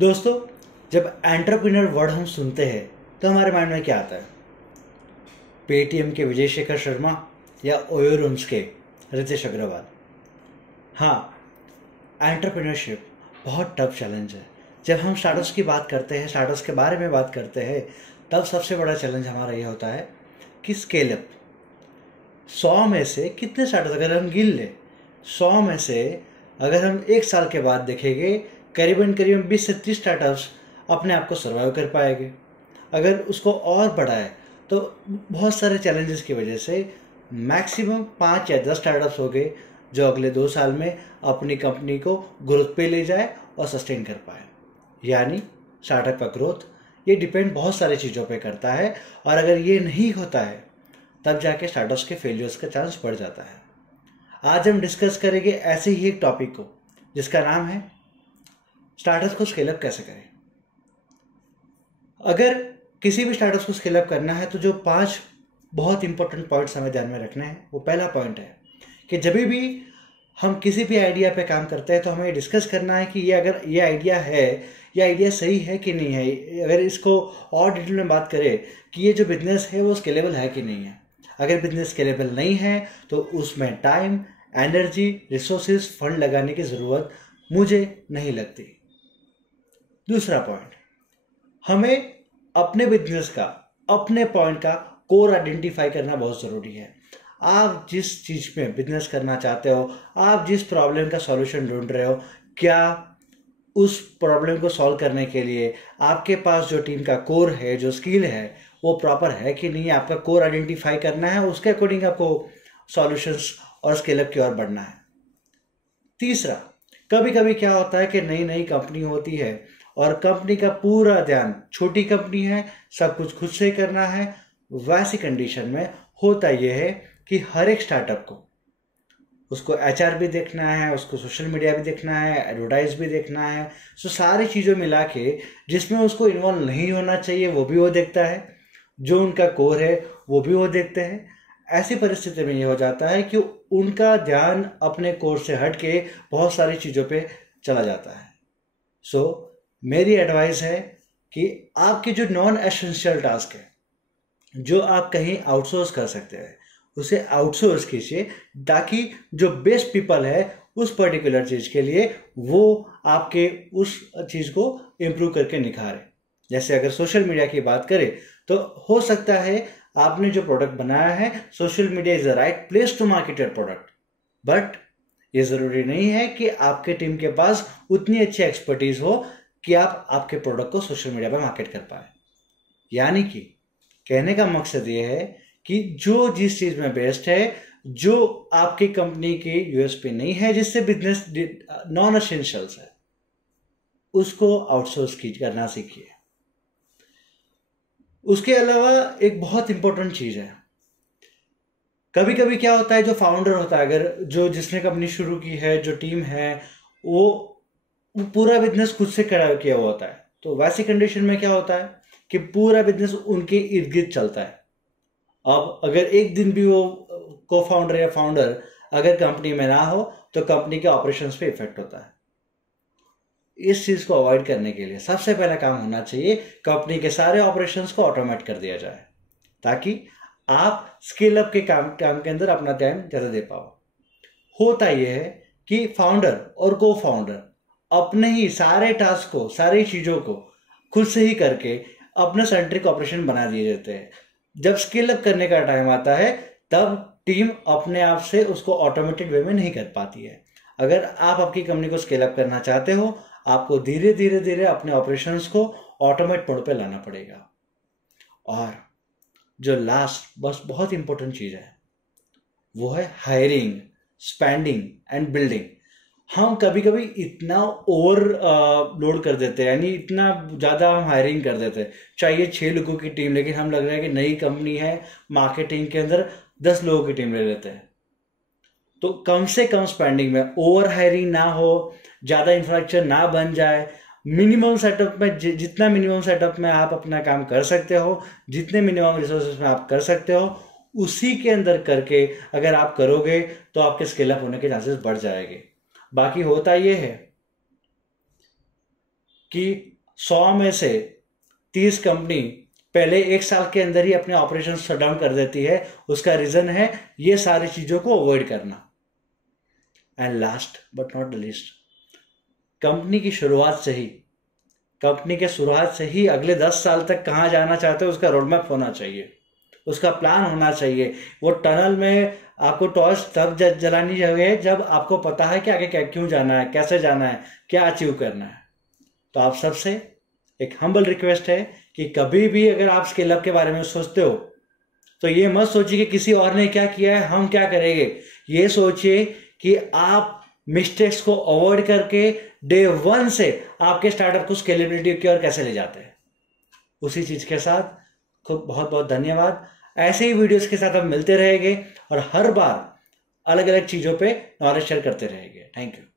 दोस्तों, जब entrepreneur word हम सुनते हैं तो हमारे माइंड में क्या आता है? पेटीएम के विजय शेखर शर्मा या ओयो रूम्स के रितेश अग्रवाल? हाँ, एंटरप्रेन्योरशिप बहुत टफ चैलेंज है। जब हम स्टार्टअप्स की बात करते हैं, स्टार्टअप्स के बारे में बात करते हैं, तब सबसे बड़ा चैलेंज हमारा ये होता है कि स्केल अप। 100 में से कितने स्टार्टअप्स अगर हम गिन लें, 100 में से अगर हम एक साल के बाद देखेंगे, करीबन करीबन 20 से 30 स्टार्टअप्स अपने आप को सर्वाइव कर पाएंगे। अगर उसको और बढ़ाए तो बहुत सारे चैलेंजेस की वजह से मैक्सिमम 5 या 10 स्टार्टअप्स हो गए जो अगले 2 साल में अपनी कंपनी को ग्रोथ पे ले जाए और सस्टेन कर पाए। यानी स्टार्टअप का ग्रोथ ये डिपेंड बहुत सारी चीज़ों पे करता है, और अगर ये नहीं होता है तब जाके स्टार्टअप्स के फेलियर्स का चांस बढ़ जाता है। आज हम डिस्कस करेंगे ऐसे ही एक टॉपिक को जिसका नाम है स्टार्टअप्स को स्केल अप कैसे करें। अगर किसी भी स्टार्टअप्स को स्केल अप करना है तो जो 5 बहुत इंपॉर्टेंट पॉइंट्स हमें ध्यान में रखने हैं, वो पहला पॉइंट है कि जब भी हम किसी भी आइडिया पे काम करते हैं तो हमें डिस्कस करना है कि ये अगर ये आइडिया है, ये आइडिया सही है कि नहीं है। अगर इसको और डिटेल में बात करें कि ये जो बिजनेस है वो स्केलेबल है कि नहीं है। अगर बिजनेस स्केलेबल नहीं है तो उसमें टाइम, एनर्जी, रिसोर्सेज, फंड लगाने की ज़रूरत मुझे नहीं लगती। दूसरा पॉइंट, हमें अपने बिजनेस का, अपने पॉइंट का कोर आइडेंटिफाई करना बहुत ज़रूरी है। आप जिस चीज़ में बिजनेस करना चाहते हो, आप जिस प्रॉब्लम का सॉल्यूशन ढूंढ रहे हो, क्या उस प्रॉब्लम को सॉल्व करने के लिए आपके पास जो टीम का कोर है, जो स्किल है, वो प्रॉपर है कि नहीं। आपका कोर आइडेंटिफाई करना है, उसके अकॉर्डिंग आपको सॉल्यूशंस और स्केलअप की ओर बढ़ना है। तीसरा, कभी कभी क्या होता है कि नई नई कंपनी होती है और कंपनी का पूरा ध्यान, छोटी कंपनी है, सब कुछ खुद से करना है। वैसी कंडीशन में होता यह है कि हर एक स्टार्टअप को उसको एचआर भी देखना है, उसको सोशल मीडिया भी देखना है, एडवर्टाइज भी देखना है। सो सारी चीज़ों मिला के जिसमें उसको इन्वॉल्व नहीं होना चाहिए वो भी वो देखता है, जो उनका कोर है वो भी वो देखते हैं। ऐसी परिस्थिति में ये हो जाता है कि उनका ध्यान अपने कोर से हट के बहुत सारी चीज़ों पे चला जाता है। सो मेरी एडवाइस है कि आपके जो नॉन एसेंशियल टास्क है, जो आप कहीं आउटसोर्स कर सकते हैं, उसे आउटसोर्स कीजिए ताकि जो बेस्ट पीपल है उस पर्टिकुलर चीज़ के लिए वो आपके उस चीज़ को इम्प्रूव करके निखारे। जैसे अगर सोशल मीडिया की बात करें तो हो सकता है आपने जो प्रोडक्ट बनाया है, social media is the right place to market your product, but ये ज़रूरी नहीं है कि आपके टीम के पास उतनी अच्छी एक्सपर्टीज़ हो कि आप आपके प्रोडक्ट को सोशल मीडिया पर मार्केट कर पाए। यानी कि कहने का मकसद ये है कि जो जिस चीज़ में बेस्ट है, जो आपकी कंपनी की यूएसपी नहीं है, जिससे बिजनेस नॉन एसेंशियल्स है, उसको आउटसोर्स करना सीखिए। उसके अलावा एक बहुत इंपॉर्टेंट चीज़ है, कभी कभी क्या होता है, जो फाउंडर होता है, अगर जो जिसने कंपनी शुरू की है, जो टीम है, वो पूरा बिजनेस खुद से खड़ा किया हुआ होता है। तो वैसी कंडीशन में क्या होता है कि पूरा बिजनेस उनके इर्द गिर्द चलता है। अब अगर एक दिन भी वो को फाउंडर या फाउंडर अगर कंपनी में ना हो तो कंपनी के ऑपरेशंस पे इफेक्ट होता है। इस चीज़ को अवॉइड करने के लिए सबसे पहला काम होना चाहिए, कंपनी के सारे ऑपरेशंस को ऑटोमेट कर दिया जाए ताकि आप स्केल अप के काम के अंदर अपना टाइम ज़्यादा दे पाओ। होता यह है कि फाउंडर और को फाउंडर अपने ही सारे टास्क को, सारी चीज़ों को खुद से ही करके अपना सेंट्रिक ऑपरेशन बना दिए जाते हैं। जब स्केल अप करने का टाइम आता है तब टीम अपने आप से उसको ऑटोमेटेड वे में नहीं कर पाती है। अगर आप आपकी कंपनी को स्केल अप करना चाहते हो, आपको धीरे धीरे धीरे अपने ऑपरेशंस को ऑटोमेट मोड पे लाना पड़ेगा। और जो लास्ट बस बहुत इंपॉर्टेंट चीज़ है वो है हायरिंग, स्पेंडिंग एंड बिल्डिंग। हम कभी कभी इतना ओवर लोड कर देते हैं, यानी इतना ज़्यादा हम हायरिंग कर देते हैं। चाहिए 6 लोगों की टीम, लेकिन हम लग रहा है कि नई कंपनी है, मार्केटिंग के अंदर 10 लोगों की टीम ले लेते हैं। तो कम से कम स्पेंडिंग में ओवर हायरिंग ना हो, ज़्यादा इंफ्रास्ट्रक्चर ना बन जाए। मिनिमम सेटअप में जितना मिनिमम सेटअप में आप अपना काम कर सकते हो, जितने मिनिमम रिसोर्सेज में आप कर सकते हो, उसी के अंदर करके अगर आप करोगे तो आपके स्केल अप होने के चांसेस बढ़ जाएंगे। बाकी होता ये है कि 100 में से 30 कंपनी पहले 1 साल के अंदर ही अपने ऑपरेशन शट डाउन कर देती है। उसका रीज़न है ये सारी चीज़ों को अवॉइड करना। And last but not the least, company की शुरुआत से ही अगले 10 साल तक कहाँ जाना चाहते हो उसका रोडमैप होना चाहिए, उसका प्लान होना चाहिए। वो टनल में आपको टॉर्च तब जलानी चाहिए जब आपको पता है कि आगे क्यों जाना है, कैसे जाना है, क्या अचीव करना है। तो आप सबसे एक हम्बल रिक्वेस्ट है कि कभी भी अगर आप स्केल अप के बारे में सोचते हो तो ये मत सोचिए कि किसी और ने क्या किया है हम क्या करेंगे। ये सोचिए कि आप मिस्टेक्स को अवॉइड करके डे 1 से आपके स्टार्टअप को स्केलेबिलिटी की ओर कैसे ले जाते हैं। उसी चीज के साथ खूब बहुत बहुत धन्यवाद। ऐसे ही वीडियोस के साथ हम मिलते रहेंगे और हर बार अलग अलग चीजों पे नॉलेज शेयर करते रहेंगे। Thank you.